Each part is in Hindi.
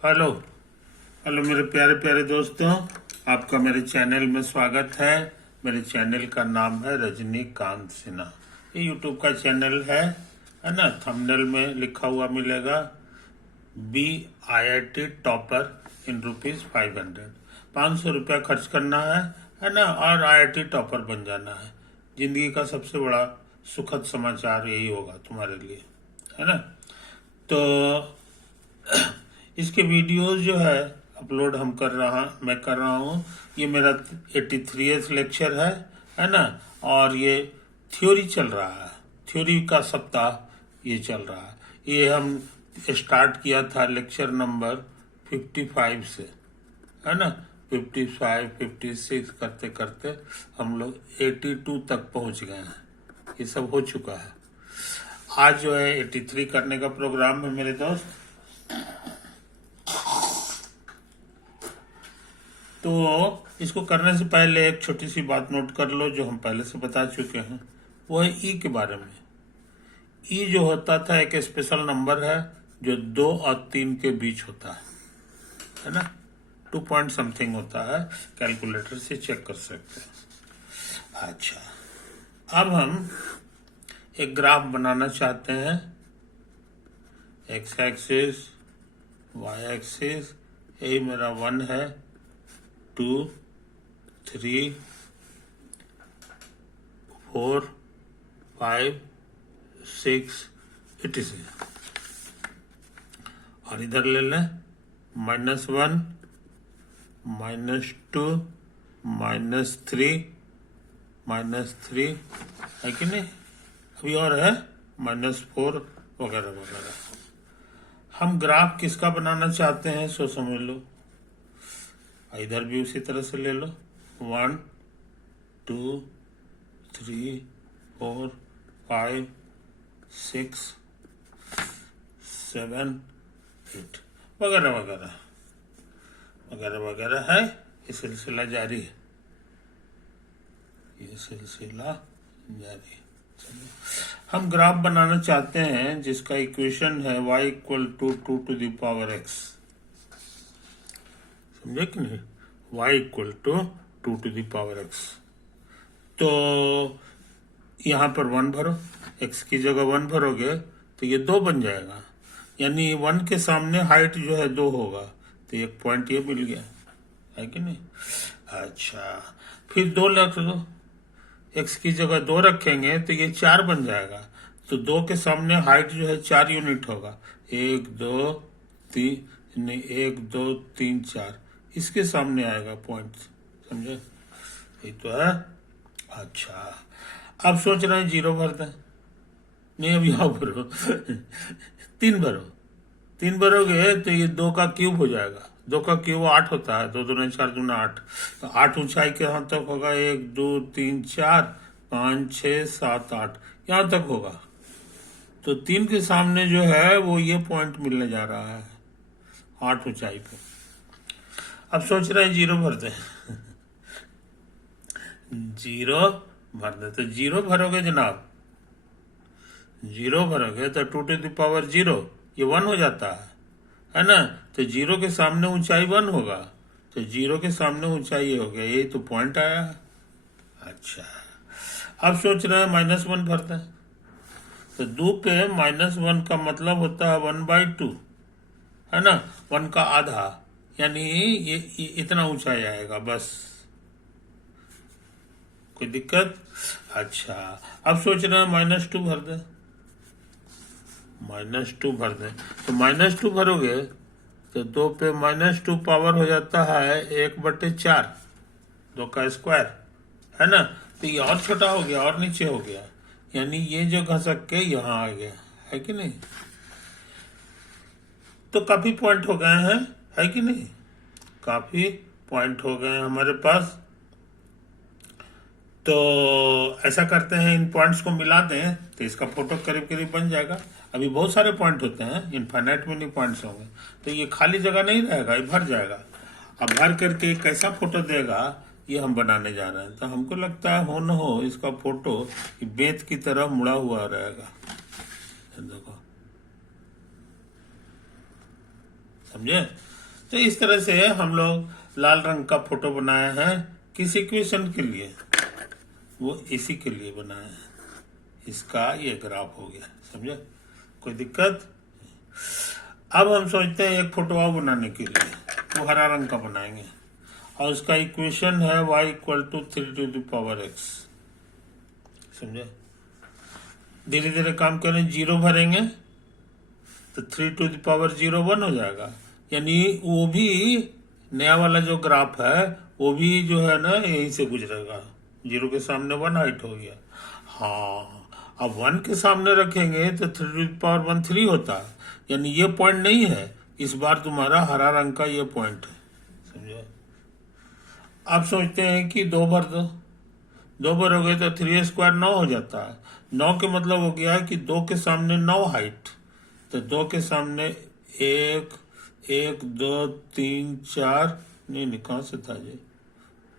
हेलो हेलो मेरे प्यारे प्यारे दोस्तों, आपका मेरे चैनल में स्वागत है। मेरे चैनल का नाम है रजनीकांत सिन्हा। ये यूट्यूब का चैनल है ना। थंबनेल में लिखा हुआ मिलेगा बी IIT टॉपर इन ₹500। 500 रुपया खर्च करना है ना, और IIT टॉपर बन जाना है। जिंदगी का सबसे बड़ा सुखद समाचार यही होगा तुम्हारे लिए, है ना। तो इसके वीडियोस जो है अपलोड मैं कर रहा हूँ। ये मेरा 83th लेक्चर है ना। और ये थ्योरी चल रहा है, थ्योरी का सप्ताह ये चल रहा है। ये हम स्टार्ट किया था लेक्चर नंबर 55 से, है ना। 55 56 करते करते हम लोग 82 तक पहुंच गए हैं। ये सब हो चुका है। आज जो है 83 करने का प्रोग्राम है मेरे दोस्त। तो इसको करने से पहले एक छोटी सी बात नोट कर लो जो हम पहले से बता चुके हैं। वो है ई के बारे में। ई जो होता था एक स्पेशल नंबर है जो 2 और 3 के बीच होता है ना। 2 पॉइंट समथिंग होता है, कैलकुलेटर से चेक कर सकते हैं। अच्छा, अब हम एक ग्राफ बनाना चाहते हैं। एक्स एक्सिस, वाई एक्सिस, यही मेरा 1 है, 2 3 4 5 6 etc। और इधर ले लें -1 -2 -3 -3, है कि नहीं। अभी और है -4 वगैरह वगैरह। हम ग्राफ किसका बनाना चाहते हैं सो समझ लो। इधर भी उसी तरह से ले लो, 1 2 3 4 5 6 7 8 वगैरह वगैरह वगैरह वगैरह है। ये सिलसिला जारी है, ये सिलसिला जारी है। हम ग्राफ बनाना चाहते हैं जिसका इक्वेशन है y = 2 to the power x। समझे कि नहीं, y = 2 to the power x। तो यहाँ पर 1 भरो, x की जगह 1 भरोगे तो ये 2 बन जाएगा। यानी 1 के सामने हाइट जो है 2 होगा, तो एक पॉइंट ये मिल गया, है कि नहीं। अच्छा, फिर 2 रख दो, x की जगह 2 रखेंगे तो ये 4 बन जाएगा। तो 2 के सामने हाइट जो है 4 यूनिट होगा, 1 2 3 नहीं 1 2 3 4, इसके सामने आएगा पॉइंट। समझे, ये तो है। अच्छा, अब सोच रहे हैं 0 भर दें। नहीं, अब यहाँ भरो 3 भरो। 3 भरोगे तो ये 2 का क्यूब हो जाएगा। 2 का क्यूब 8 होता है, 2 दूनी 4 दूना 8। तो 8 ऊंचाई के यहाँ तक होगा, 1 2 3 4 5 6 7 8 यहाँ तक होगा। तो 3 के सामने जो है वो ये पॉइंट मिलने जा रहा है 8 ऊंचाई पे। अब सोच रहे हैं 0 भर दे 0 भर दे। तो 0 भरोगे जनाब, 0 भरोगे तो 2 to the power 0, ये 1 हो जाता है ना। तो 0 के सामने ऊंचाई 1 होगा, तो 0 के सामने ऊंचाई ये हो गया, यही तो पॉइंट आया। अच्छा, अब सोच रहे हैं -1 भर दें। तो 2 पे -1 का मतलब होता है 1/2, है ना। 1 का आधा, यानी ये इतना ऊंचाई आएगा बस। कोई दिक्कत। अच्छा, अब सोच रहे हैं -2 भर दें। -2 भर दें तो -2 भरोगे तो 2 पे -2 पावर हो जाता है 1/4, 2 का स्क्वायर, है ना। तो ये और छोटा हो गया और नीचे हो गया, यानी ये जो घसक के यहाँ आ गया, है कि नहीं। तो काफी पॉइंट हो गए हैं, है कि नहीं। काफी पॉइंट हो गए हैं हमारे पास। तो ऐसा करते हैं, इन पॉइंट्स को मिला दें तो इसका फोटो करीब करीब बन जाएगा। अभी बहुत सारे पॉइंट होते हैं, इनफाइनाइट में नहीं पॉइंट्स होंगे, तो ये खाली जगह नहीं रहेगा, ये भर जाएगा। अब भर करके कैसा फोटो देगा ये हम बनाने जा रहे हैं। तो हमको लगता है हो न हो इसका फोटो बेत की तरह मुड़ा हुआ रहेगा। देखो, समझे? तो इस तरह से हम लोग लाल रंग का फोटो बनाया है किस इक्वेशन के लिए, वो इसी के लिए बनाया है। इसका ये ग्राफ हो गया, समझे? कोई दिक्कत? अब हम सोचते हैं एक फोटो और बनाने के लिए, वो हरा रंग का बनाएंगे और उसका इक्वेशन है y equal to 3 to the power x। समझे? धीरे धीरे काम करें, 0 भरेंगे तो 3 टू द पावर 0 1 हो जाएगा, यानी वो भी नया वाला जो ग्राफ है वो भी जो है ना यहीं से गुजरेगा। 0 के सामने 1 हाइट हो गया। हाँ, अब 1 के सामने रखेंगे तो 3 टू द पावर 1 3 होता है, यानी ये पॉइंट नहीं है, इस बार तुम्हारा हरा रंग का ये पॉइंट है। समझे? आप सोचते हैं कि 2 भर दो, 2 भरोगे तो 3 स्क्वायर 9 हो जाता है। 9 के मतलब हो गया कि 2 के सामने 9 हाइट, तो 2 के सामने 1 1 2 3 4, नहीं कहाँ से था जी?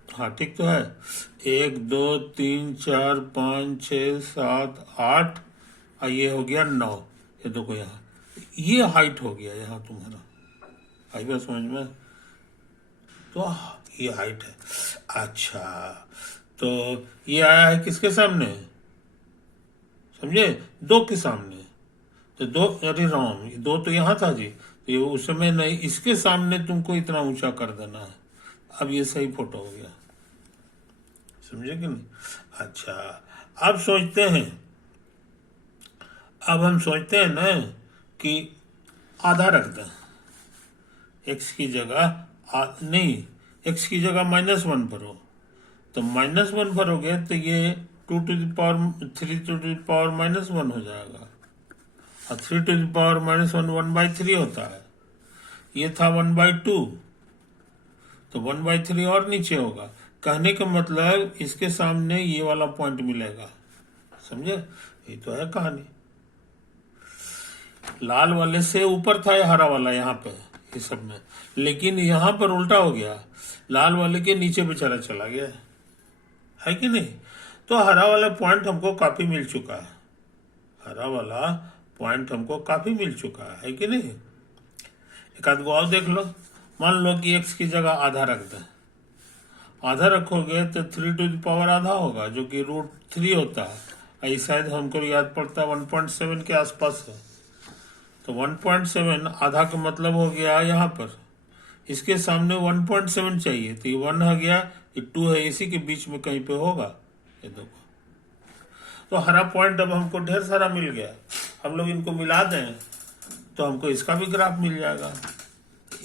हाँ ठीक तो है, 1 2 3 4 5 6 7 8 और ये हो गया 9। ये देखो यहाँ ये हाइट हो गया, यहाँ तुम्हारा आई बात समझ में? तो ये हाइट है। अच्छा, तो ये आया है किसके सामने? समझे? 2 के सामने। तो 2, अरे राम, 2 तो यहाँ था जी, तो ये उस समय नहीं, इसके सामने तुमको इतना ऊंचा कर देना है। अब ये सही फोटो हो गया, समझे कि नहीं? अच्छा, अब सोचते हैं, अब हम सोचते हैं ना कि आधा रख दें, x की जगह नहीं, x की जगह -1 भरो, तो -1 भरोगे तो ये 2 to the power 3 to the power -1 हो जाएगा, और 3 टू द पावर -1 1/3 होता है। ये था 1/2, तो 1/3 और नीचे होगा। कहने का मतलब इसके सामने ये वाला पॉइंट मिलेगा। समझे? ये तो है कहानी। लाल वाले से ऊपर था ये हरा वाला यहाँ पे, ये सब में, लेकिन यहाँ पर उल्टा हो गया, लाल वाले के नीचे बेचारा चला गया, है कि नहीं? तो हरा वाला पॉइंट हमको काफी मिल चुका है, हरा वाला पॉइंट हमको काफी मिल चुका है कि नहीं? एक आध गो और देख लो, मान लो कि x की जगह आधा रख दें, आधा रखोगे तो 3 टू द पावर आधा होगा, जो कि √3 होता है। शायद हमको याद पड़ता है 1.7 के आसपास है, तो 1.7 आधा का मतलब हो गया यहाँ पर, इसके सामने 1.7 चाहिए, तो ये 1 हो गया, ये 2 है, इसी के बीच में कहीं पे होगा। ये देखो, तो हरा पॉइंट अब हमको ढेर सारा मिल गया। हम लोग इनको मिला दें तो हमको इसका भी ग्राफ मिल जाएगा,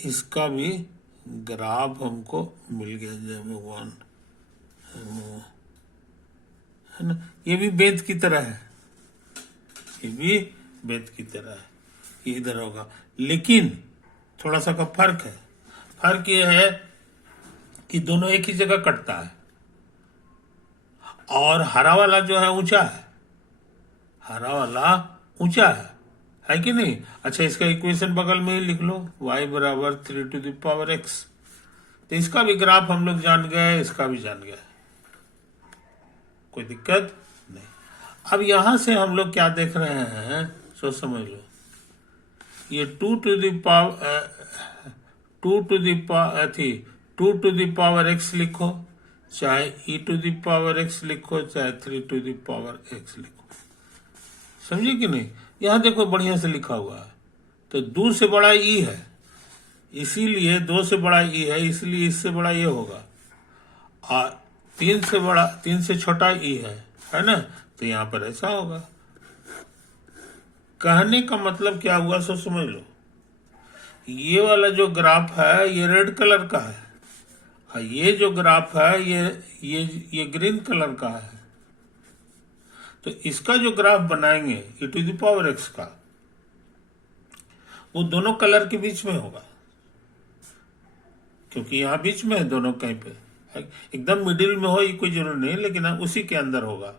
इसका भी ग्राफ हमको मिल गया। जय भगवान, है ना? ये भी बेद की तरह है, ये भी बेद की तरह है, ये इधर होगा, लेकिन थोड़ा सा का फर्क है। फर्क ये है कि दोनों एक ही जगह कटता है, और हरा वाला जो है ऊंचा है, हरा वाला ऊंचा है कि नहीं? अच्छा, इसका इक्वेशन बगल में ही लिख लो, y बराबर 3 टू द पावर x। तो इसका भी ग्राफ हम लोग जान गए, इसका भी जान गए, कोई दिक्कत नहीं। अब यहां से हम लोग क्या देख रहे हैं, सोच समझ लो, ये 2 टू द पावर x लिखो, चाहे e to the power x लिखो, चाहे 3 टू द पावर x लिखो, समझे कि नहीं? यहां देखो बढ़िया से लिखा हुआ है, तो 2 से बड़ा e है, इसीलिए 2 से बड़ा e है, इसलिए इससे बड़ा ये होगा, और 3 से छोटा e है ना? तो यहां पर ऐसा होगा। कहने का मतलब क्या हुआ, सो समझ लो, ये वाला जो ग्राफ है ये रेड कलर का है, और ये जो ग्राफ है ये ग्रीन कलर का है। तो इसका जो ग्राफ बनाएंगे e to the power x का, वो दोनों कलर के बीच में होगा, क्योंकि यहाँ बीच में है दोनों, कहीं पे एकदम मिडिल में हो ये कोई जरूरी नहीं, लेकिन उसी के अंदर होगा।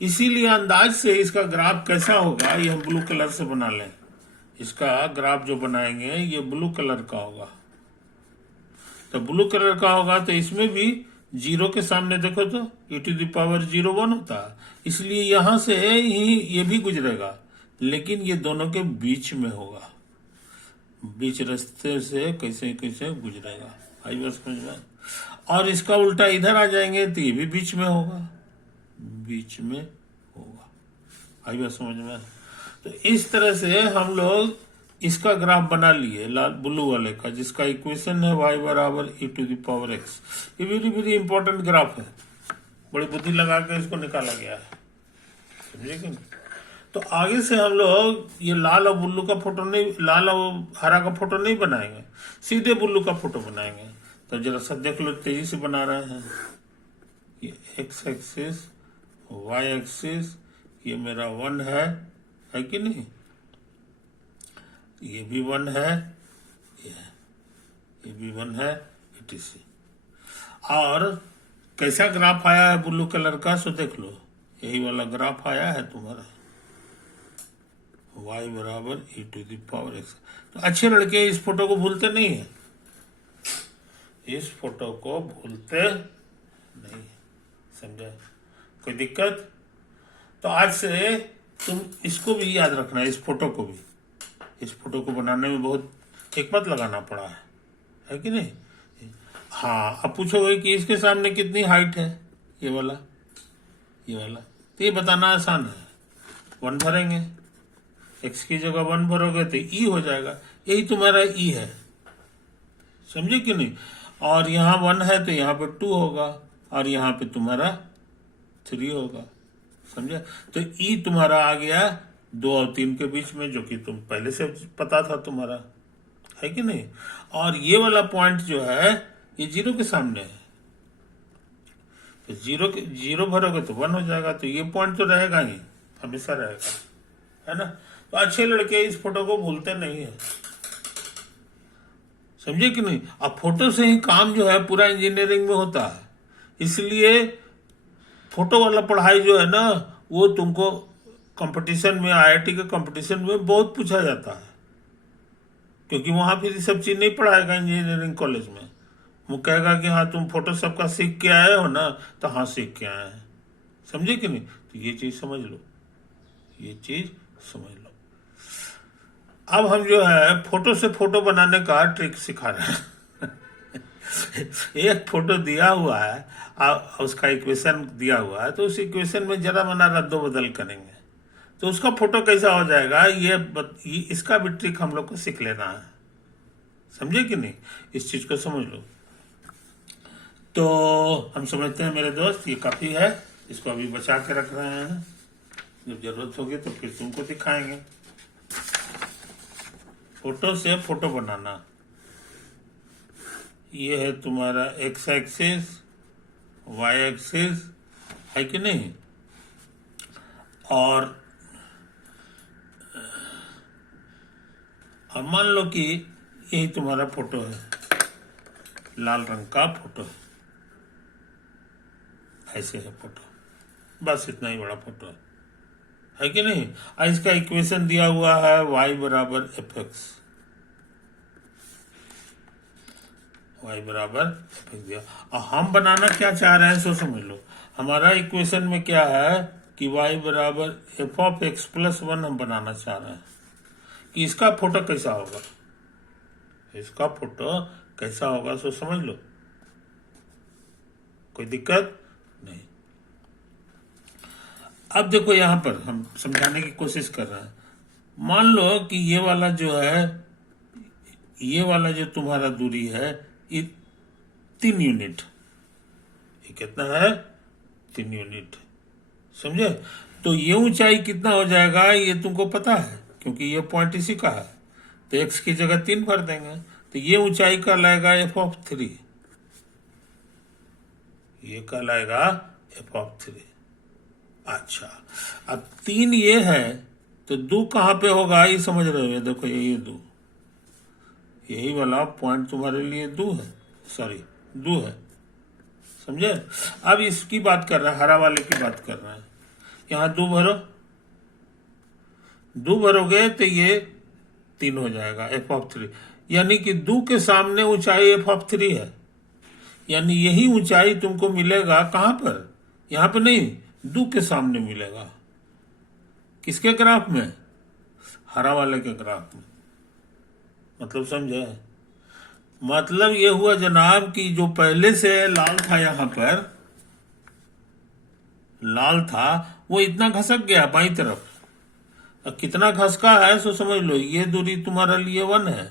इसीलिए अंदाज से इसका ग्राफ कैसा होगा ये हम ब्लू कलर से बना लें। इसका ग्राफ जो बनाएंगे ये ब्लू कलर का होगा, तो ब्लू कलर का होगा, तो इसमें भी 0 के सामने देखो तो e टू द पावर 0 1 होता है, इसलिए यहां से ही ये भी गुजरेगा, लेकिन ये दोनों के बीच में होगा। बीच रास्ते से कैसे कैसे गुजरेगा। आई बात समझ में? और इसका उल्टा इधर आ जाएंगे तो ये भी बीच में होगा, बीच में होगा। आई बात समझ में? तो इस तरह से हम लोग इसका ग्राफ बना लिए, लाल ब्लू वाले का, जिसका इक्वेशन है y बराबर e⁻x। ये वेरी वेरी इंपॉर्टेंट ग्राफ है, बड़ी बुद्धि लगा के इसको निकाला गया है, समझे कि नहीं? तो आगे से हम लोग ये लाल और ब्लू का फोटो नहीं, लाल और हरा का फोटो नहीं बनाएंगे, सीधे ब्लू का फोटो बनाएंगे। तो जरा सा देख लो, तेजी से बना रहे हैं। ये x एक्सिस, y एक्सिस, ये मेरा 1 है कि नहीं? ये भी 1 है, ये भी 1 है, etc। और कैसा ग्राफ आया है ब्लू कलर का, सो देख लो, यही वाला ग्राफ आया है तुम्हारा, y बराबर e⁻x। तो अच्छे लड़के इस फोटो को भूलते नहीं है, इस फोटो को भूलते नहीं, समझे? कोई दिक्कत? तो आज से तुम इसको भी याद रखना, इस फोटो को भी। इस फोटो को बनाने में बहुत हिकमत लगाना पड़ा है कि नहीं? हाँ, अब पूछोगे कि इसके सामने कितनी हाइट है, ये वाला, ये वाला, तो ये बताना आसान है। 1 भरेंगे, x की जगह 1 भरोगे तो e हो जाएगा, यही तुम्हारा e है, समझे कि नहीं? और यहाँ 1 है तो यहाँ पे 2 होगा, और यहाँ पे तुम्हारा 3 होगा, समझे? तो e तुम्हारा आ गया 2 और 3 के बीच में, जो कि तुम पहले से पता था तुम्हारा, है कि नहीं? और ये वाला पॉइंट जो है ये 0 के सामने है, तो 0 भरोगे तो 1 हो जाएगा, तो ये पॉइंट तो रहेगा ही, हमेशा रहेगा, है ना? तो अच्छे लड़के इस फोटो को भूलते नहीं है, समझे कि नहीं? अब फोटो से ही काम जो है पूरा इंजीनियरिंग में होता है, इसलिए फोटो वाला पढ़ाई जो है ना, वो तुमको कंपटीशन में, IIT के कंपटीशन में बहुत पूछा जाता है, क्योंकि वहां फिर सब चीज नहीं पढ़ाएगा इंजीनियरिंग कॉलेज में। वो कहेगा कि हाँ तुम फोटोशॉप का सीख के आए हो ना, तो हाँ सीख के आए हैं, समझे कि नहीं? तो ये चीज समझ लो, ये चीज समझ लो। अब हम जो है फोटो से फोटो बनाने का ट्रिक सिखा रहे हैं। एक फोटो दिया हुआ है, उसका इक्वेशन दिया हुआ है, तो उस इक्वेशन में जरा मना रद्दो बदल करेंगे तो उसका फोटो कैसा हो जाएगा, ये इसका भी ट्रिक हम लोग को सीख लेना है, समझे कि नहीं? इस चीज को समझ लो। तो हम समझते हैं मेरे दोस्त, ये काफी है, इसको अभी बचा के रख रहे हैं, जब जरूरत होगी तो फिर तुमको दिखाएंगे। फोटो से फोटो बनाना, ये है तुम्हारा x एक्सिस, y एक्सिस, है कि नहीं? और अब मान लो कि यही तुम्हारा फोटो है, लाल रंग का फोटो है, ऐसे है फोटो, बस इतना ही बड़ा फोटो है कि नहीं? और इसका इक्वेशन दिया हुआ है y बराबर fx, y बराबर fx दिया। और हम बनाना क्या चाह रहे हैं सो समझ लो। हमारा इक्वेशन में क्या है कि y बराबर f(x + 1) हम बनाना चाह रहे हैं कि इसका फोटो कैसा होगा, इसका फोटो कैसा होगा सो समझ लो, कोई दिक्कत नहीं। अब देखो यहां पर हम समझाने की कोशिश कर रहे हैं। मान लो कि ये वाला जो है, ये वाला जो तुम्हारा दूरी है, ये 3 यूनिट, ये कितना है? 3 यूनिट, समझे? तो ये ऊंचाई कितना हो जाएगा ये तुमको पता है, क्योंकि ये पॉइंट इसी का है, तो x की जगह 3 भर देंगे, तो ये ऊंचाई कहलाएगा f(3), ये कहलाएगा f(3). अच्छा, अब 3 ये है तो 2 कहां पे होगा ये समझ रहे हो? देखो यही 2, यही वाला पॉइंट तुम्हारे लिए 2 है, सॉरी 2 है, समझे? अब इसकी बात कर रहे हैं, हरा वाले की बात कर रहे हैं। यहां 2 भरो, 2 भरोगे तो ये 3 हो जाएगा f(3), यानी कि 2 के सामने ऊंचाई f(3) है, यानी यही ऊंचाई तुमको मिलेगा कहां पर? यहां पर नहीं, 2 के सामने मिलेगा। किसके ग्राफ में? हरा वाले के ग्राफ में। मतलब समझे? मतलब ये हुआ जनाब कि जो पहले से लाल था, यहाँ पर लाल था, वो इतना खसक गया बाई तरफ। अब कितना खसका है सो समझ लो, ये दूरी तुम्हारा लिए 1 है,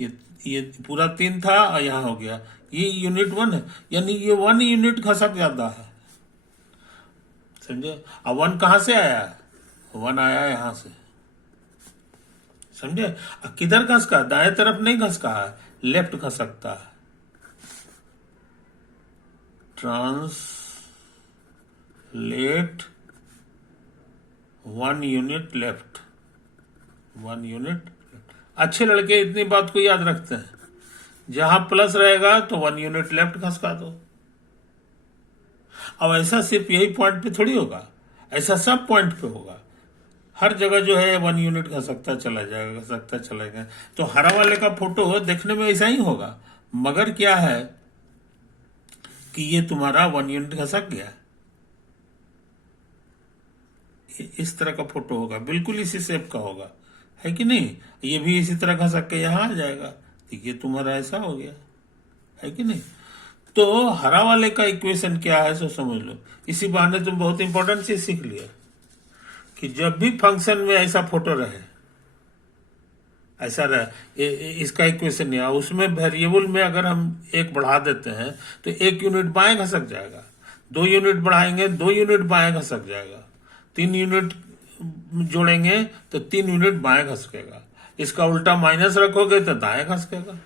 ये ये पूरा 3 था और यहाँ हो गया, ये यूनिट 1 है, यानी ये 1 यूनिट खसक जाता है, समझे? अब 1 कहाँ से आया? 1 आया यहाँ से, समझे? अब किधर खसका? दाएं तरफ नहीं खसका है, लेफ्ट खसकता है। Translate 1 unit left, 1 unit. अच्छे लड़के इतनी बात को याद रखते हैं, जहां प्लस रहेगा तो 1 यूनिट लेफ्ट खसका दो। अब ऐसा सिर्फ यही पॉइंट पे थोड़ी होगा, ऐसा सब पॉइंट पे होगा। हर जगह जो है 1 यूनिट खसकता चला जाएगा, खसकता चला जाएगा। तो हरा वाले का फोटो देखने में ऐसा ही होगा, मगर क्या है कि ये तुम्हारा 1 यूनिट खसक गया। इस तरह का फोटो होगा, बिल्कुल इसी शेप का होगा, है कि नहीं? ये भी इसी तरह खसक के यहाँ आ जाएगा, तो ये तुम्हारा ऐसा हो गया, है कि नहीं? तो हरा वाले का इक्वेशन क्या है सो समझ लो। इसी बहाने तुम बहुत इंपॉर्टेंट चीज सीख लिया कि जब भी फंक्शन में ऐसा फोटो रहे, ऐसा रहे, इसका इक्वेशन या उसमें वेरिएबल में अगर हम 1 बढ़ा देते हैं तो 1 यूनिट बाएं खसक जाएगा, 2 यूनिट बढ़ाएंगे 2 यूनिट बाएं खसक जाएगा, 3 यूनिट जोड़ेंगे तो 3 यूनिट बाएं खसकेगा, इसका उल्टा माइनस रखोगे तो दाएं खसकेगा,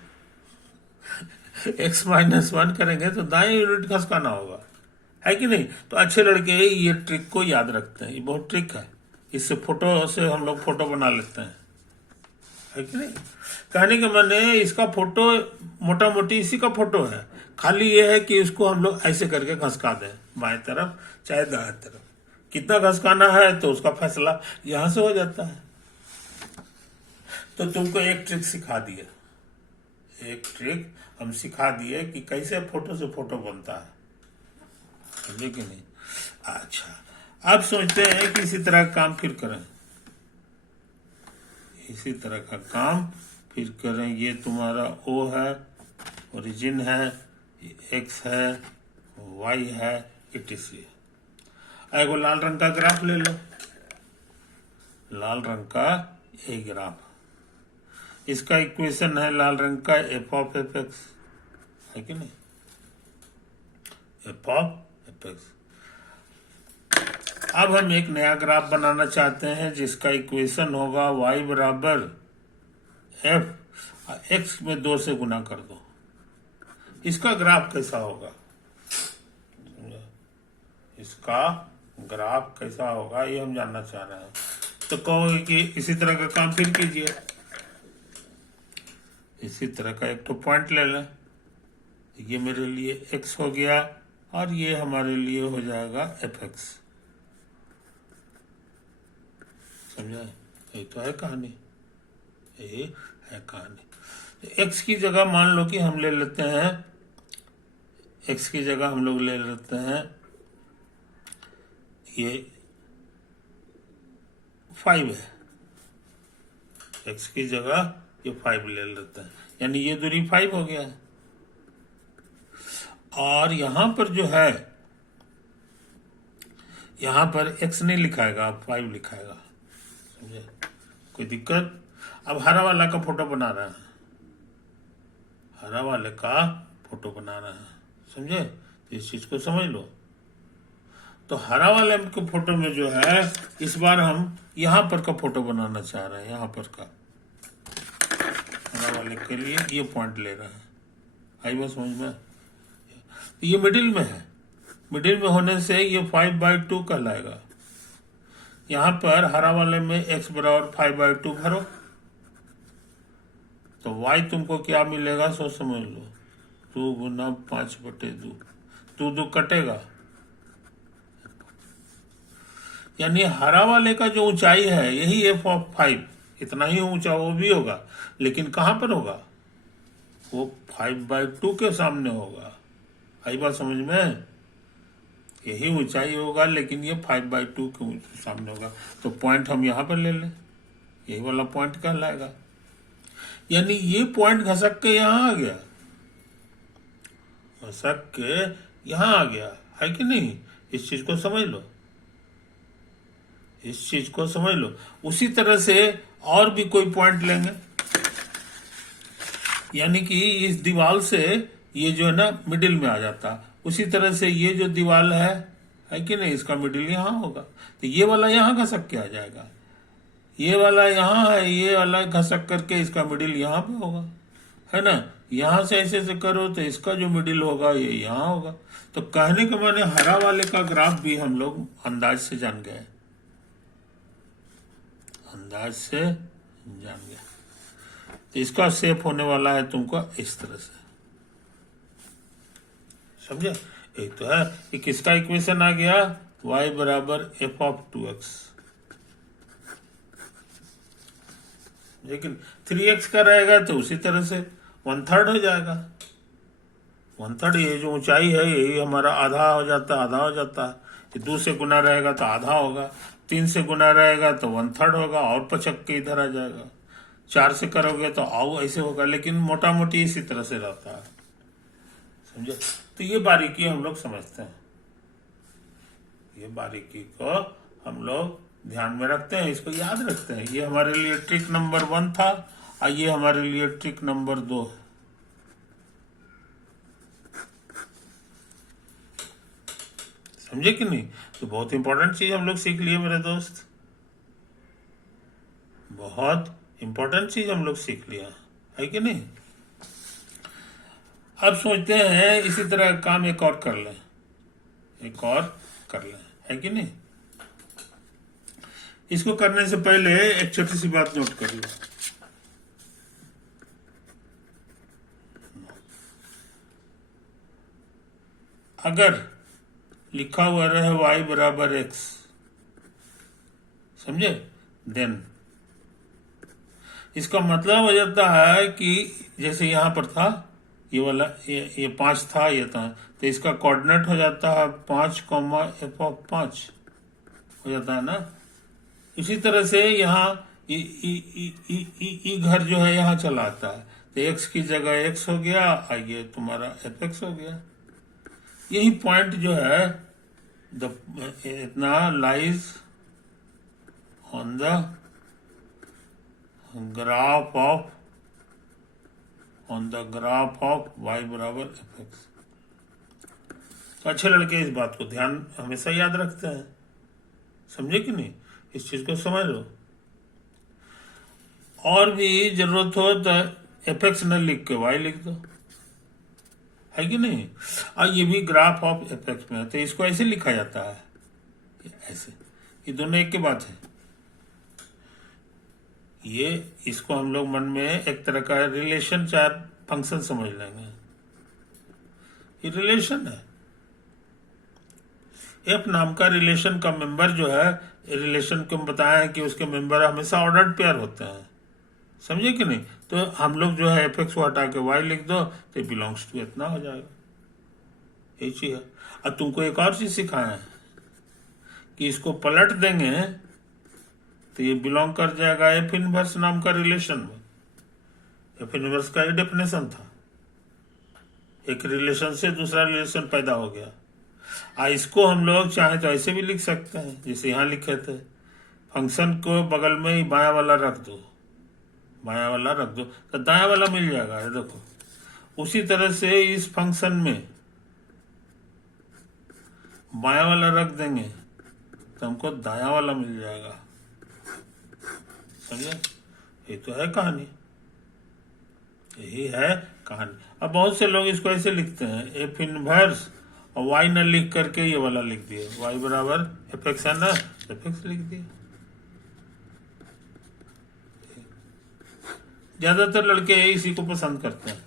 x-1 करेंगे तो दाएं यूनिट खसकाना होगा, है कि नहीं? तो अच्छे लड़के ये ट्रिक को याद रखते हैं, ये बहुत ट्रिक है, इससे फोटो से हम लोग फोटो बना लेते हैं, है कि नहीं? कहने के मैंने इसका फोटो मोटा मोटी इसी का फोटो है, खाली ये है कि इसको हम लोग ऐसे करके खसका दें बाएं तरफ चाहे दाएं तरफ। कितना खसकाना है तो उसका फैसला यहां से हो जाता है। तो तुमको एक ट्रिक सिखा दिया, एक ट्रिक हम सिखा दिए कि कैसे फोटो से फोटो बनता है, समझे कि नहीं? अच्छा, अब सोचते हैं कि इसी तरह का काम फिर करें, इसी तरह का काम फिर करें। ये तुम्हारा O है, ओरिजिन है, X है, Y है, etc। एगो लाल रंग का ग्राफ ले लो, लाल रंग का ये ग्राफ, इसका इक्वेशन है लाल रंग का f(f(x), है कि नहीं? f(f(x). अब हम एक नया ग्राफ बनाना चाहते हैं जिसका इक्वेशन होगा y बराबर f, x में 2 से गुना कर दो। इसका ग्राफ कैसा होगा, इसका ग्राफ कैसा होगा ये हम जानना चाह रहे हैं। तो कहोगे कि इसी तरह का काम फिर कीजिए, इसी तरह का एक तो पॉइंट ले लें, ये मेरे लिए x हो गया और ये हमारे लिए हो जाएगा f(x), समझा? ये तो है कहानी, ये है कहानी। x की जगह मान लो कि हम ले लेते हैं, x की जगह हम लोग ले लेते हैं ये 5 है, x की जगह ये 5 ले लेते हैं, यानी ये दूरी 5 हो गया है। और यहां पर जो है, यहां पर x नहीं लिखाएगा, 5 लिखाएगा, समझे? कोई दिक्कत? अब हरा वाला का फोटो बना रहे हैं, हरा वाले का फोटो बना रहे हैं, समझे? तो इस चीज को समझ लो। तो हरा वाले के फोटो में जो है, इस बार हम यहां पर का फोटो बनाना चाह रहे हैं, यहां पर का हरा वाले के लिए ये पॉइंट ले रहे हैं, आई बात समझ में? ये मिडिल में है, मिडिल में होने से ये 5/2 कहलाएगा। यहां पर हरा वाले में x बराबर 5/2 भरो, तो y तुमको क्या मिलेगा सो समझ लो, 2 गुना 5/2, 2 कटेगा, यानी हरा वाले का जो ऊंचाई है यही f(5), इतना ही ऊंचा वो भी होगा, लेकिन कहां पर होगा? वो 5/2 के सामने होगा, आई बात समझ में? यही ऊंचाई होगा लेकिन ये 5/2 के सामने होगा। तो पॉइंट हम यहां पर ले लें, यही वाला पॉइंट कहलाएगा। यानी ये पॉइंट घसक के यहां आ गया, घसक के यहां आ गया, है कि नहीं? इस चीज को समझ लो, इस चीज को समझ लो। उसी तरह से और भी कोई पॉइंट लेंगे, यानी कि इस दीवार से ये जो है ना मिडिल में आ जाता। उसी तरह से ये जो दीवार है कि नहीं, इसका मिडिल यहां होगा, तो ये वाला यहां घसक के आ जाएगा, ये वाला यहां है, ये वाला घसक करके इसका मिडिल यहां पे होगा, है ना? यहां से ऐसे से करो तो इसका जो मिडिल होगा ये यहां होगा। तो कहने के माने हरा वाले का ग्राफ भी हम लोग अंदाज से जान गए, अंदाज से जान गए। तो इसका शेप होने वाला है तुमको इस तरह से, समझे? एक तो है कि किसका इक्वेशन आ गया, y बराबर एफ ऑफ 2x, लेकिन 3x का रहेगा तो उसी तरह से 1/3 हो जाएगा। 1/3 ये जो ऊंचाई है यही हमारा आधा हो जाता है, आधा हो जाता है। 2 से गुना रहेगा तो आधा होगा, 3 से गुना रहेगा तो 1/3 होगा, और पचक के इधर आ जाएगा। 4 से करोगे तो आओ ऐसे होगा, लेकिन मोटा मोटी इसी तरह से रहता है, समझे? तो ये बारीकी हम लोग समझते हैं, ये बारीकी को हम लोग ध्यान में रखते हैं, इसको याद रखते हैं। ये हमारे लिए ट्रिक नंबर 1 था, और ये हमारे लिए ट्रिक नंबर 2 है। समझे कि नहीं? तो बहुत इंपॉर्टेंट चीज हम लोग सीख लिए मेरे दोस्त, बहुत इंपॉर्टेंट चीज हम लोग सीख लिया, है कि नहीं? अब सोचते हैं इसी तरह काम एक और कर लें, एक और कर लें, है कि नहीं? इसको करने से पहले एक छोटी सी बात नोट कर लो। अगर लिखा हुआ रहे y बराबर x, समझे, देन इसका मतलब हो जाता है कि जैसे यहां पर था ये वाला, ये 5 था, ये था, तो इसका कोऑर्डिनेट हो जाता है 5, एफ ऑफ 5 हो जाता है ना। इसी तरह से यहाँ ई घर जो है यहाँ चला आता है, तो x की जगह x हो गया, आइए तुम्हारा एफ एक्स हो गया। यही पॉइंट जो है इतना lies on the graph of y बराबर एफ एक्स। तो अच्छे लड़के इस बात को ध्यान हमेशा याद रखते हैं, समझे कि नहीं? इस चीज को समझ लो। और भी जरूरत हो तो एफ एक्स न लिख के y लिख दो, है कि नहीं? और ये भी ग्राफ ऑफ एफ एक्स में है, तो इसको ऐसे लिखा जाता है, ऐसे। ये दोनों एक की बात है। ये इसको हम लोग मन में एक तरह का रिलेशन चाहे फंक्शन समझ लेंगे, ये रिलेशन है। एफ नाम का रिलेशन का मेंबर जो है, रिलेशन को हम बताए हैं कि उसके मेंबर हमेशा ऑर्डर्ड पेयर होते हैं, समझे कि नहीं? तो हम लोग जो है एफ एक्स को हटा के वाई लिख दो तो बिलोंग्स टू इतना हो जाएगा, यही चीज है। अब तुमको एक और चीज सिखाया है कि इसको पलट देंगे तो ये बिलोंग कर जाएगा एफ इनवर्स नाम का रिलेशन में। एफ इनवर्स का ये डेफिनेशन था, एक रिलेशन से दूसरा रिलेशन पैदा हो गया। इसको हम लोग चाहे तो ऐसे भी लिख सकते हैं, जैसे यहां लिखे थे, फंक्शन को बगल में ही बाया वाला रख दो, बाया वाला रख दो तो दाया वाला मिल जाएगा, ये देखो। उसी तरह से इस फंक्शन में बाया वाला रख देंगे तो हमको दाया वाला मिल जाएगा, समझे? ये तो है कहानी, यही है कहानी। अब बहुत से लोग इसको ऐसे लिखते हैं, एफ इनवर्स और वाई न लिख करके ये वाला लिख दिए, वाई बराबर एफ एक्स है ना, एफ एक्स लिख दिया। ज्यादातर लड़के इसी को पसंद करते हैं,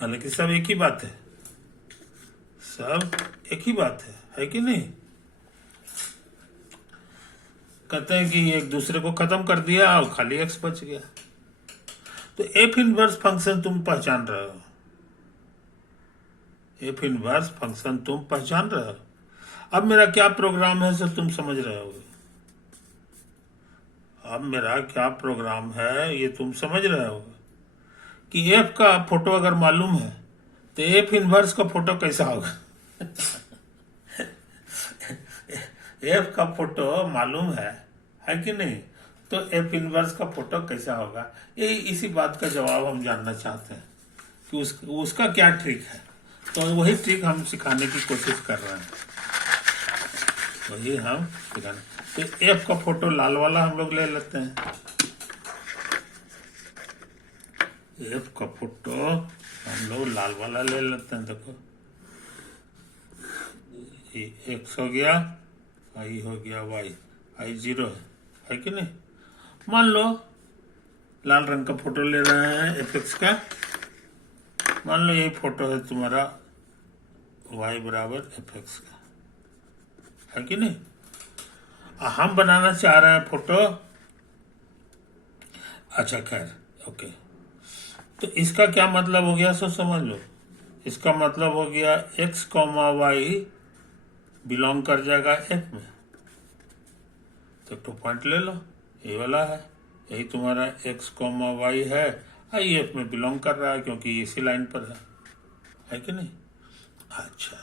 हालांकि सब एक ही बात है, सब एक ही बात है कि नहीं? कहते हैं कि एक दूसरे को खत्म कर दिया और खाली एक्स बच गया। तो एफ इनवर्स फंक्शन तुम पहचान रहे हो, एफ इनवर्स फंक्शन तुम पहचान रहे हो। अब मेरा क्या प्रोग्राम है सर तुम समझ रहे हो। अब मेरा क्या प्रोग्राम है ये तुम समझ रहे हो कि एफ का फोटो अगर मालूम है तो एफ इनवर्स का फोटो कैसा होगा। एफ का फोटो मालूम है कि नहीं, तो एफ इनवर्स का फोटो कैसा होगा, ये इसी बात का जवाब हम जानना चाहते हैं कि उसका क्या ट्रिक है। तो वही ट्रिक हम सिखाने की कोशिश कर रहे हैं, वही हम सिखाने। तो एफ का फोटो लाल वाला हम लोग ले लेते हैं। एफ का फोटो हम लोग लाल वाला ले लेते हैं। देखो एक्स हो गया, आई हो गया वाई, आई 0 है कि नहीं। मान लो लाल रंग का फोटो ले रहे हैं एफ एक्स का। मान लो ये फोटो है तुम्हारा y बराबर एफ एक्स का, है कि नहीं। हम बनाना चाह रहे हैं फोटो, अच्छा खैर ओके। तो इसका क्या मतलब हो गया सो समझ लो। इसका मतलब हो गया x, y बिलोंग कर जाएगा f में। तो 2 पॉइंट ले लो, ये वाला है, यही तुम्हारा x, y है, आई f में बिलोंग कर रहा है क्योंकि इसी लाइन पर है कि नहीं। अच्छा,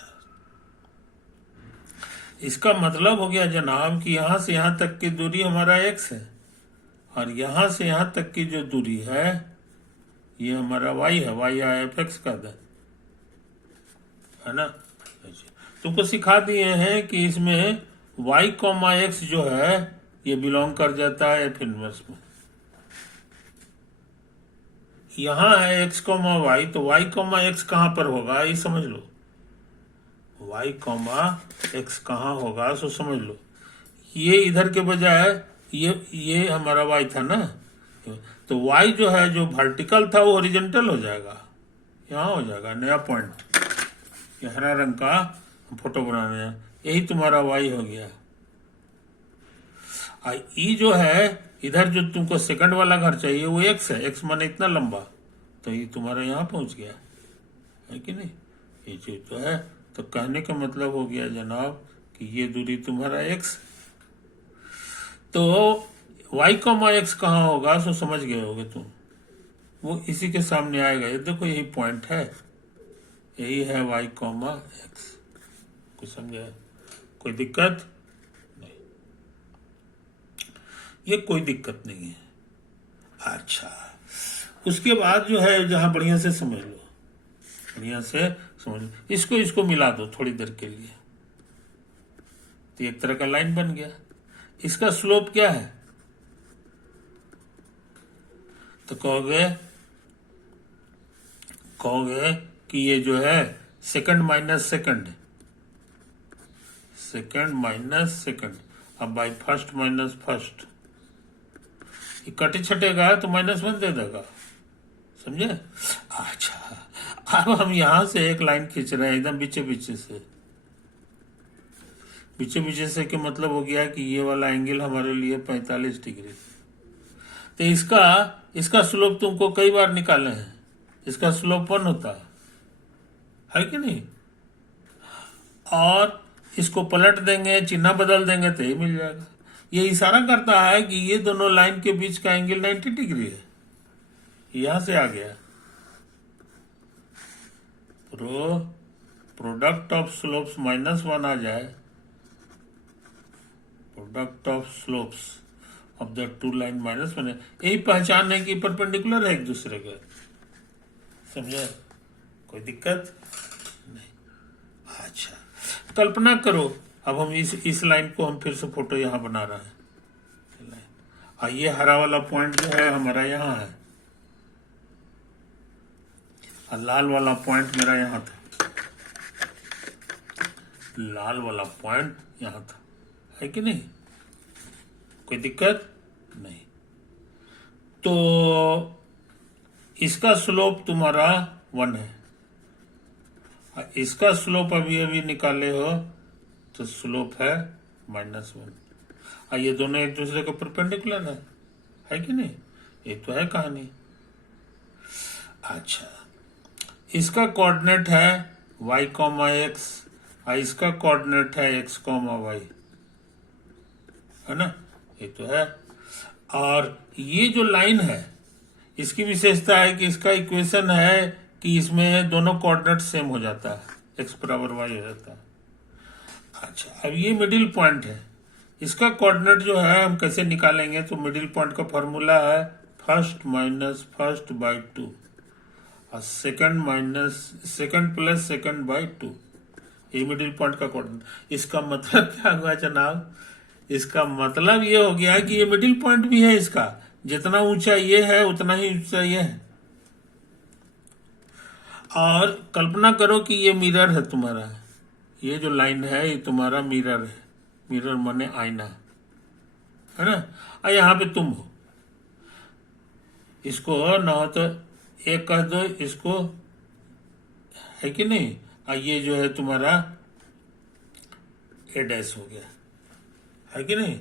इसका मतलब हो गया जनाब कि यहां से यहां तक की दूरी हमारा x है और यहां से यहां तक की जो दूरी है ये हमारा y है, y या एफ एक्स का है ना। तुमको सिखा दिए हैं कि इसमें y, x जो है ये बिलोंग कर जाता है एफ इनवर्स में। यहां है x, y, तो y, x कहां पर होगा ये समझ लो। y, x कहां होगा सो समझ लो। ये इधर के बजाय ये हमारा y था ना, तो y जो है जो वर्टिकल था वो हॉरिजॉन्टल हो जाएगा, यहाँ हो जाएगा नया पॉइंट। ये हरा रंग का फोटो बनाने हैं, यही तुम्हारा y हो गया। ई जो है इधर जो तुमको सेकंड वाला घर चाहिए वो x है, x माने इतना लंबा, तो ये तुम्हारा यहाँ पहुंच गया, है कि नहीं। ये चीज तो है। तो कहने का मतलब हो गया जनाब कि ये दूरी तुम्हारा x। तो y, x कहाँ होगा सो समझ गए होगे तुम, वो इसी के सामने आएगा। ये देखो यही पॉइंट है, यही है y, x। कुछ समझे, कोई दिक्कत नहीं, ये कोई दिक्कत नहीं है। अच्छा, उसके बाद जो है जहां बढ़िया से समझ लो, बढ़िया से समझ लो, इसको मिला दो थोड़ी देर के लिए, तो एक तरह का लाइन बन गया। इसका स्लोप क्या है, तो कहोगे कि ये जो है second minus second, second minus second, अब बाई फर्स्ट माइनस फर्स्ट, ये कटे छटेगा तो -1 दे देगा, समझे। अच्छा, अब हम यहां से एक लाइन खींच रहे हैं एकदम बीचे बीचे से। बीचे बीचे से के मतलब हो गया कि ये वाला एंगल हमारे लिए 45 डिग्री। तो इसका स्लोप तुमको कई बार निकाले हैं, इसका स्लोप 1 होता है कि नहीं। और इसको पलट देंगे, चिन्ह बदल देंगे तो ये मिल जाएगा। ये इशारा करता है कि ये दोनों लाइन के बीच का एंगल 90 डिग्री है, यहां से आ गया। प्रोडक्ट ऑफ स्लोप्स -1 आ जाए, product of slopes of the two line -1 है, यही पहचान है कि परपेंडिकुलर है एक दूसरे के, समझे, कोई दिक्कत नहीं। अच्छा, कल्पना करो अब हम इस लाइन को हम फिर से फोटो यहां बना रहे हैं। ये हरा वाला पॉइंट जो है हमारा यहाँ है और लाल वाला पॉइंट मेरा यहाँ था, लाल वाला पॉइंट यहाँ था, है कि नहीं, कोई दिक्कत नहीं। तो इसका स्लोप तुम्हारा 1 है, इसका स्लोप अभी निकाले हो तो स्लोप है -1। ये दोनों एक दूसरे के परपेंडिकुलर है कि नहीं, ये तो है कहानी। अच्छा, इसका कोऑर्डिनेट है y, x, इसका कोऑर्डिनेट है x, y, है ना, ये तो है। और ये जो लाइन है इसकी विशेषता है कि इसका इक्वेशन है कि इसमें दोनों कोऑर्डिनेट सेम हो जाता है, x बराबर y हो जाता है। अच्छा, अब ये मिडिल पॉइंट है, इसका कोऑर्डिनेट जो है हम कैसे निकालेंगे? तो मिडिल पॉइंट का फॉर्मूला है फर्स्ट माइनस फर्स्ट बाई 2 और second minus second plus second by 2, ये मिडिल पॉइंट का कोऑर्डिनेट। इसका मतलब क्या हुआ जनाब? इसका मतलब ये हो गया कि ये मिडिल पॉइंट भी है इसका, जितना ऊंचा ये है उतना ही ऊंचा ये है। और कल्पना करो कि ये मिरर है तुम्हारा, ये जो लाइन है ये तुम्हारा मिरर है, मिरर माने आईना है ना, और यहाँ पे तुम हो। इसको ना हो तो एक कह दो इसको, है कि नहीं? और ये जो है तुम्हारा ए डैश हो गया, है कि नहीं?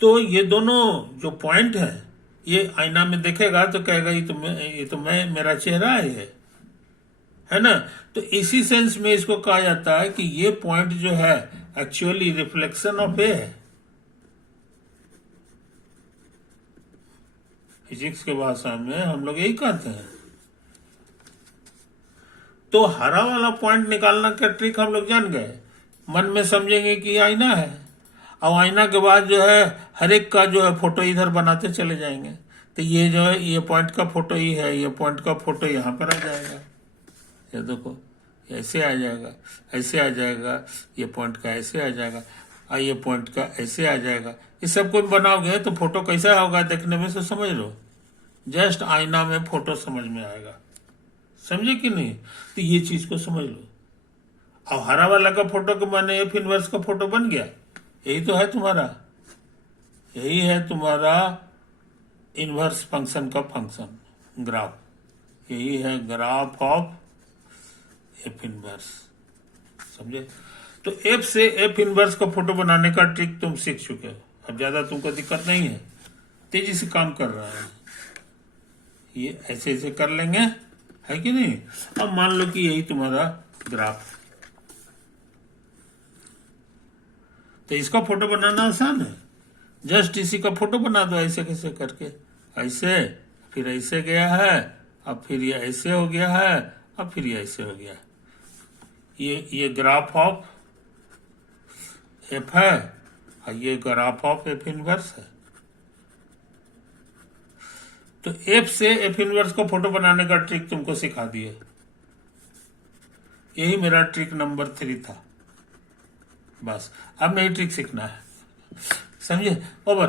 तो ये दोनों जो पॉइंट है ये आईना में देखेगा तो कहेगा ये तो मैं मेरा चेहरा है ना। तो इसी सेंस में इसको कहा जाता है कि ये पॉइंट जो है एक्चुअली रिफ्लेक्शन ऑफ ए है। फिजिक्स के भाषा में हम लोग यही कहते हैं। तो हरा वाला पॉइंट निकालना का ट्रिक हम लोग जान गए, मन में समझेंगे कि आईना है, और आईना के बाद जो है हर एक का जो है फोटो इधर बनाते चले जाएंगे। तो ये जो है ये पॉइंट का फोटो ही है, ये पॉइंट का फोटो यहाँ पर आ जाएगा, ये देखो ऐसे आ जाएगा, ऐसे आ जाएगा, ये पॉइंट का ऐसे आ जाएगा, और ये पॉइंट का ऐसे आ जाएगा। इस सब को बनाओगे तो फोटो कैसा होगा देखने में, से समझ लो, जस्ट आईना में फोटो समझ में आएगा, समझे कि नहीं? तो ये चीज को समझ लो। अब हरा वाला का फोटो के माने एफ इनवर्स का फोटो बन गया, यही तो है तुम्हारा, यही है तुम्हारा इनवर्स फंक्शन का फंक्शन ग्राफ, यही है ग्राफ ऑफ एफ इनवर्स, समझे? तो एफ से एफ इनवर्स का फोटो बनाने का ट्रिक तुम सीख चुके हो, अब ज्यादा तुमको दिक्कत नहीं है, तेजी से काम कर रहा है। ये ऐसे ऐसे कर लेंगे, है कि नहीं? अब मान लो कि यही तुम्हारा ग्राफ, तो इसका फोटो बनाना आसान है, जस्ट इसी का फोटो बना दो ऐसे कैसे करके, ऐसे फिर ऐसे गया है, अब फिर ये ऐसे हो गया है, अब फिर ये ऐसे हो गया। ये ग्राफ ऑफ एफ है और ये ग्राफ ऑफ एफ इनवर्स है। तो एफ से एफ इनवर्स को फोटो बनाने का ट्रिक तुमको सिखा दिए, यही मेरा ट्रिक नंबर 3 था। बस अब नई ट्रिक सीखना है, समझे? ओवर।